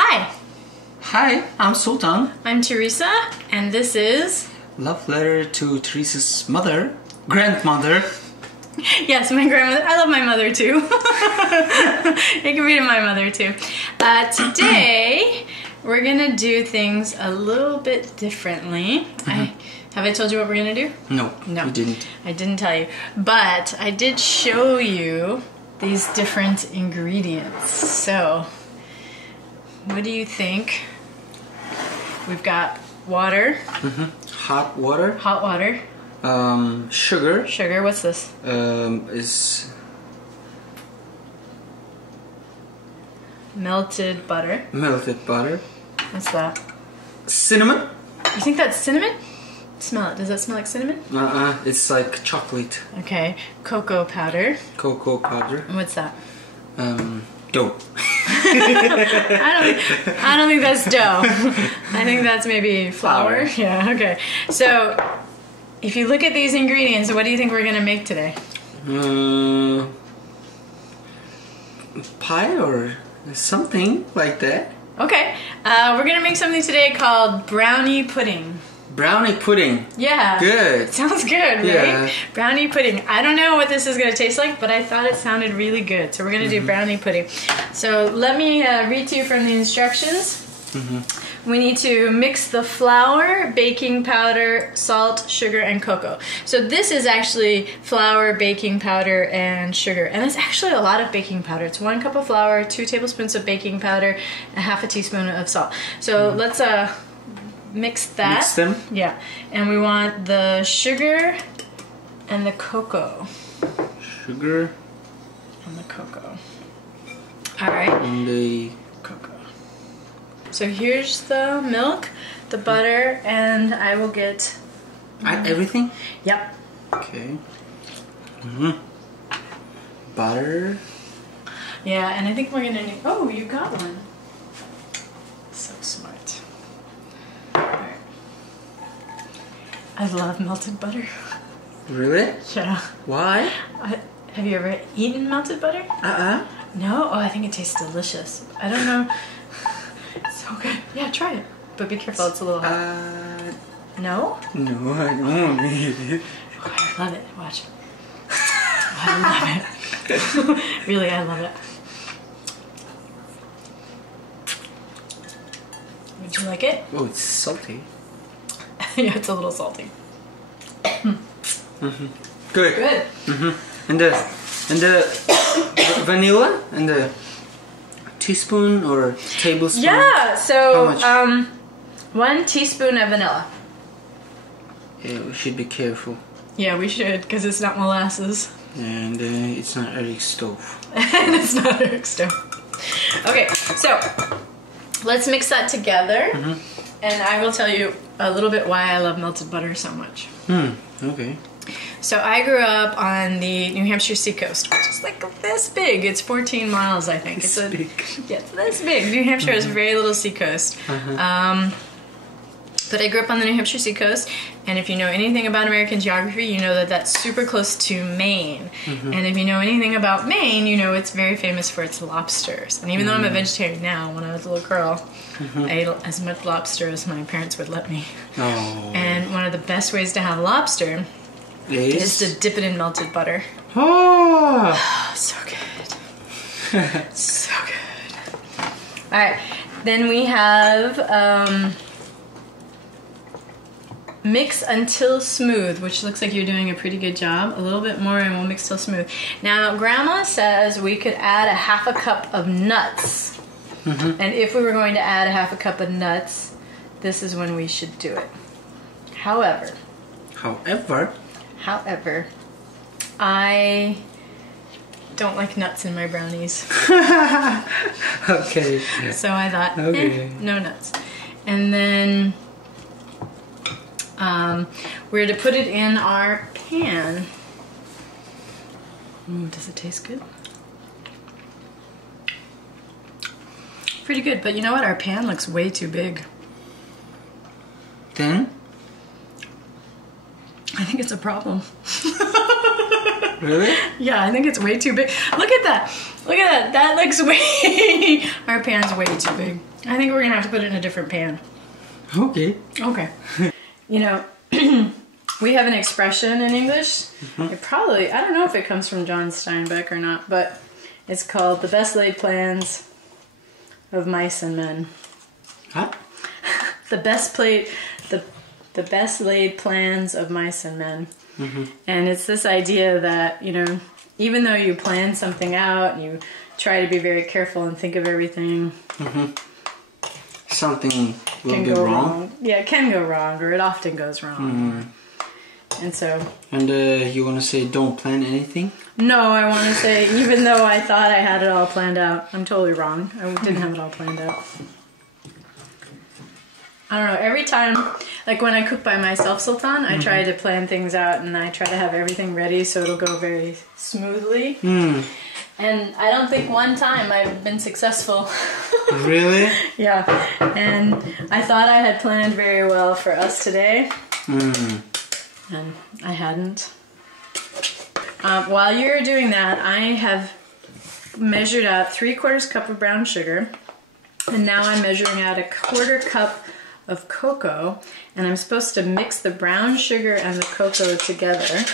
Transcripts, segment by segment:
Hi, Hi, I'm Sultan. I'm Teresa, and this is... Love letter to Teresa's mother, grandmother. Yes, my grandmother. I love my mother too. You can read it my mother too. Today, we're gonna do things a little bit differently. Have I told you what we're gonna do? No, No, you didn't. I didn't tell you, but I did show you these different ingredients. So, what do you think? We've got water. Hot water. Hot water. Sugar. Sugar. What's this? Is Melted butter. melted butter. What's that? Cinnamon. You think that's cinnamon? Smell it. Does that smell like cinnamon? It's like chocolate. Okay. Cocoa powder. Cocoa powder. And what's that? Dough. I don't think that's dough. I think that's maybe flour. Yeah, okay. So, if you look at these ingredients, what do you think we're gonna make today? Pie or something like that. Okay. We're gonna make something today called brownie pudding. Brownie pudding. Yeah. Good. Sounds good, right? Yeah. Brownie pudding. I don't know what this is going to taste like, but I thought it sounded really good. So we're going to do brownie pudding. So let me read to you from the instructions. We need to mix the flour, baking powder, salt, sugar, and cocoa. So this is actually flour, baking powder, and sugar. And it's actually a lot of baking powder. It's 1 cup of flour, 2 tablespoons of baking powder, and half a teaspoon of salt. So let's mix that. Mix them? Yeah. And we want the sugar and the cocoa. Sugar. And the cocoa. Alright. And the Cocoa. So here's the milk, the butter, and I will get... add everything? Yep. Okay. Butter. Yeah, and I think we're gonna need... Oh, you got one. So smart. Alright. I love melted butter. Really? Yeah. Why? Have you ever eaten melted butter? No? Oh, I think it tastes delicious. I don't know. It's so good. Yeah, try it. But be careful, it's a little hot. No? No, I don't need it. Oh, I love it. Watch. Oh, I love it. Really, I love it. Would you like it? Oh, it's salty. Yeah, it's a little salty. Good. Good. And the vanilla and the teaspoon or tablespoon. Yeah. So How much? 1 teaspoon of vanilla. Yeah, we should be careful. Yeah, we should, because it's not molasses. And it's not Eric's stove. And it's not Eric's stove. Okay, so let's mix that together, and I will tell you a little bit why I love melted butter so much. Okay. So I grew up on the New Hampshire seacoast, which is like this big. It's 14 miles, I think. It's big. Yeah, it's this big. New Hampshire has very little seacoast. But I grew up on the New Hampshire seacoast, and if you know anything about American geography, you know that that's super close to Maine. And if you know anything about Maine, you know it's very famous for its lobsters. And even though I'm a vegetarian now, when I was a little girl, I ate as much lobster as my parents would let me. Oh. And one of the best ways to have lobster is to dip it in melted butter. Oh. So good. So good. Alright, then we have mix until smooth, which looks like you're doing a pretty good job. A little bit more and we'll mix till smooth. Now, Grandma says we could add a half a cup of nuts. And if we were going to add a half a cup of nuts, this is when we should do it. However, I don't like nuts in my brownies. Okay. So I thought, Okay. no nuts. And then we're to put it in our pan. Does it taste good? Pretty good, but you know what? Our pan looks way too big. Then? I think it's a problem. Really? Yeah, I think it's way too big. Look at that. Look at that. That looks way... Our pan's way too big. I think we're going to have to put it in a different pan. Okay. Okay. You know, we have an expression in English. It probably... I don't know if it comes from John Steinbeck or not, but it's called the best laid plans of mice and men. Huh? The best laid plans of mice and men. And it's this idea that, you know, even though you plan something out, you try to be very careful and think of everything. Something will go wrong. Yeah, it can go wrong, or it often goes wrong. And so... And you want to say don't plan anything? No, I want to say, even though I thought I had it all planned out, I'm totally wrong. I didn't have it all planned out. I don't know, every time, like when I cook by myself, Sultan, I try to plan things out and I try to have everything ready so it'll go very smoothly. And I don't think one time I've been successful. Really? Yeah, and I thought I had planned very well for us today, and I hadn't. While you're doing that, I have measured out 3/4 cup of brown sugar, and now I'm measuring out 1/4 cup of cocoa, and I'm supposed to mix the brown sugar and the cocoa together,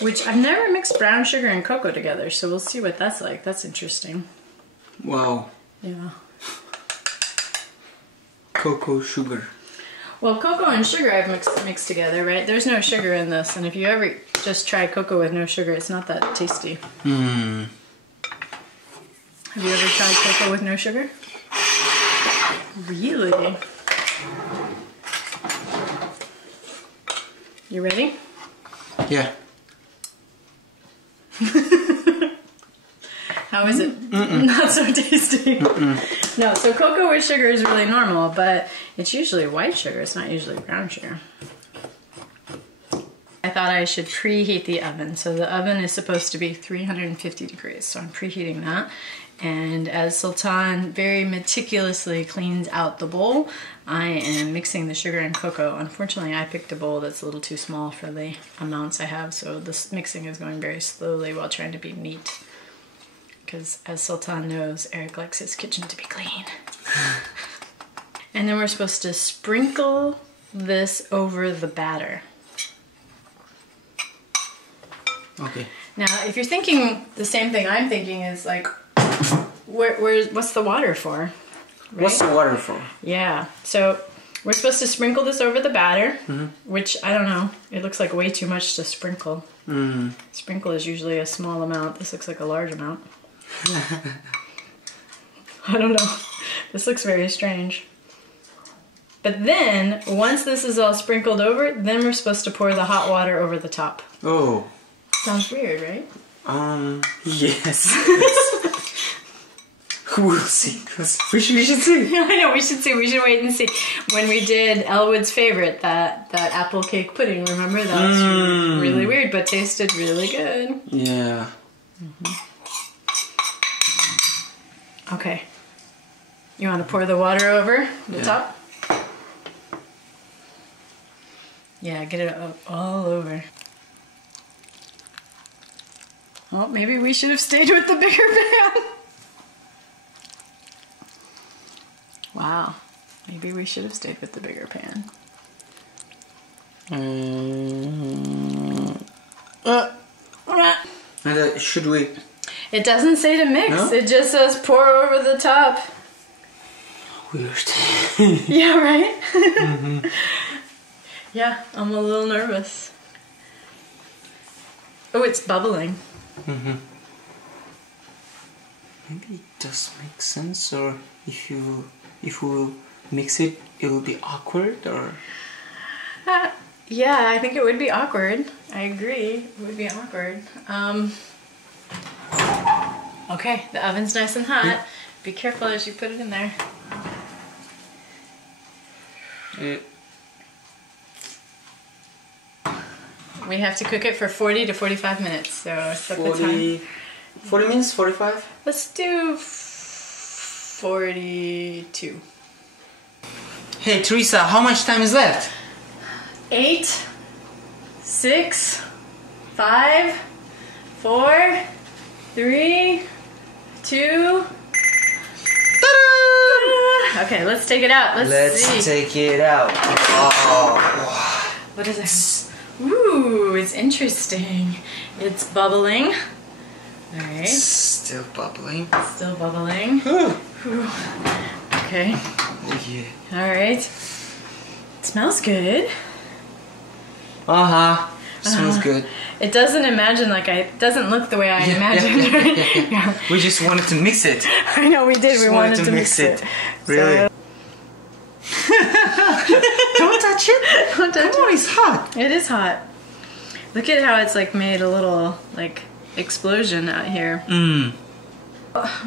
which I've never mixed brown sugar and cocoa together, so we'll see what that's like. That's interesting. Wow. Yeah. Cocoa sugar. Well, cocoa and sugar I've mixed together, right? There's no sugar in this, and if you ever just try cocoa with no sugar, it's not that tasty. Have you ever tried cocoa with no sugar? Really? You ready? Yeah. How is it? Not so tasty. No, so cocoa with sugar is really normal, but it's usually white sugar. It's not usually brown sugar. I thought I should preheat the oven. So the oven is supposed to be 350 degrees. So I'm preheating that. And as Sultan very meticulously cleans out the bowl, I am mixing the sugar and cocoa. Unfortunately, I picked a bowl that's a little too small for the amounts I have, so this mixing is going very slowly while trying to be neat. Because as Sultan knows, Eric likes his kitchen to be clean. And then we're supposed to sprinkle this over the batter. Okay. Now, if you're thinking the same thing I'm thinking is like, what's the water for? Right? What's the water for? Yeah, so we're supposed to sprinkle this over the batter, which, I don't know, it looks like way too much to sprinkle. Sprinkle is usually a small amount. This looks like a large amount. I don't know. This looks very strange. But then, once this is all sprinkled over, then we're supposed to pour the hot water over the top. Oh. Sounds weird, right? Yes. We'll see. We should see. I know, we should see. We should wait and see. When we did Elwood's favorite, that apple cake pudding, remember? That was really weird, but tasted really good. Yeah. Okay. You want to pour the water over the top? Yeah, get it all over. Oh, maybe we should have stayed with the bigger pan. Wow. Maybe we should have stayed with the bigger pan. Should we? It doesn't say to mix. No? It just says pour over the top. Weird. Yeah, right? Yeah, I'm a little nervous. Oh, it's bubbling. Maybe it does make sense, or if we mix it, it will be awkward, or... Yeah, I think it would be awkward. I agree. It would be awkward. Okay, the oven's nice and hot. Be careful as you put it in there. We have to cook it for 40 to 45 minutes, so set the time. 40 minutes? 45? Let's do 42. Hey Teresa, how much time is left? 8, 6, 5, 4, 3, 2. Okay, let's take it out. Let's see. take it out. Oh. What is this? Ooh, it's interesting. It's bubbling. All right. Still bubbling. Still bubbling. Ooh. Ooh. Okay. Oh yeah. All right. It smells good. Smells good. It doesn't doesn't look the way I imagined. Yeah. We just wanted to mix it. I know we did. We wanted to mix it. it. Really? So... Don't touch it. Don't touch Come on, it's hot. It is hot. Look at how it's like made a little like explosion out here.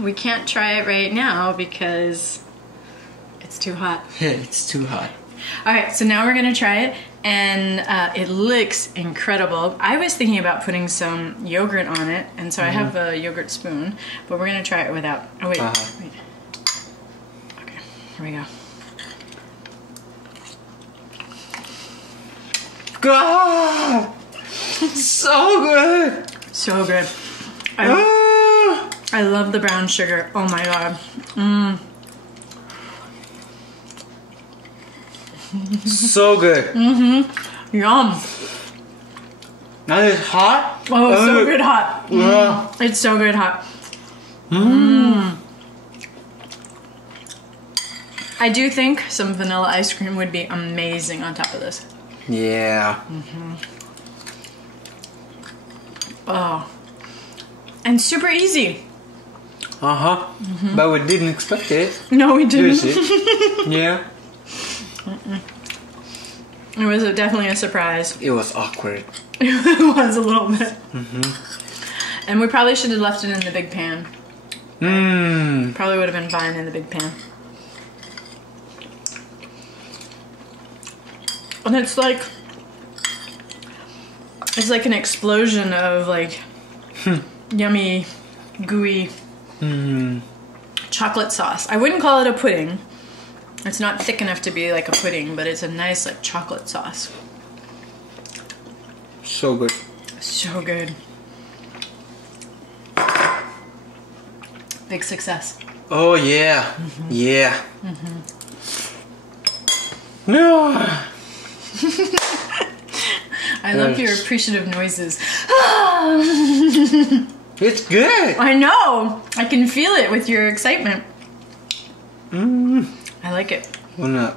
We can't try it right now because it's too hot. Yeah, it's too hot. Alright, so now we're gonna try it, and it looks incredible. I was thinking about putting some yogurt on it, and so I have a yogurt spoon, but we're gonna try it without. Oh wait, wait. Okay, here we go. God, so good. So good. I love the brown sugar. Oh my god. So good. Yum. Now it's hot. Oh, it's so good hot. Yeah. It's so good hot. I do think some vanilla ice cream would be amazing on top of this. Yeah. Oh. And super easy. But we didn't expect it. No, we didn't. Yeah. It was definitely a surprise. It was awkward. It was a little bit. And we probably should have left it in the big pan. Probably would have been fine in the big pan. And it's like an explosion of like yummy, gooey chocolate sauce. I wouldn't call it a pudding. It's not thick enough to be like a pudding, but it's a nice like chocolate sauce. So good. So good. Big success. Oh yeah. Yeah. No. I love your appreciative noises. It's good. I know. I can feel it with your excitement. I like it. Wanna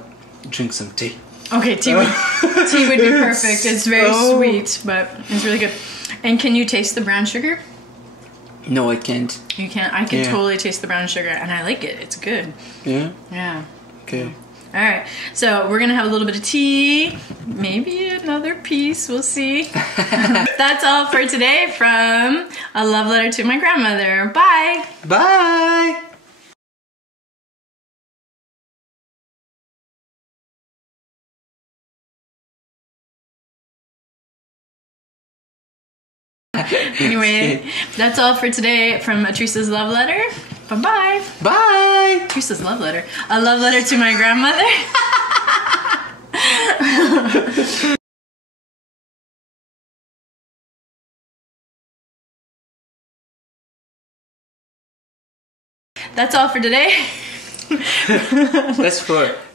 drink some tea? Okay, tea would be perfect. It's very sweet, but it's really good. And can you taste the brown sugar? No, I can't. You can't. I can totally taste the brown sugar, and I like it. It's good. Yeah? Yeah. Okay. All right, so we're gonna have a little bit of tea, maybe another piece, we'll see. That's all for today from A Love Letter to My Grandmother. Bye! Bye! Anyway, that's all for today from Teresa's Love Letter. Bye-bye. Bye! Teresa's Love Letter. A love letter to my grandmother. That's all for today.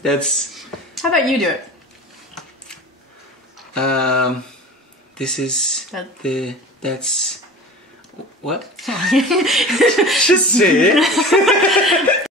That's. How about you do it? This is that's what? Just say it.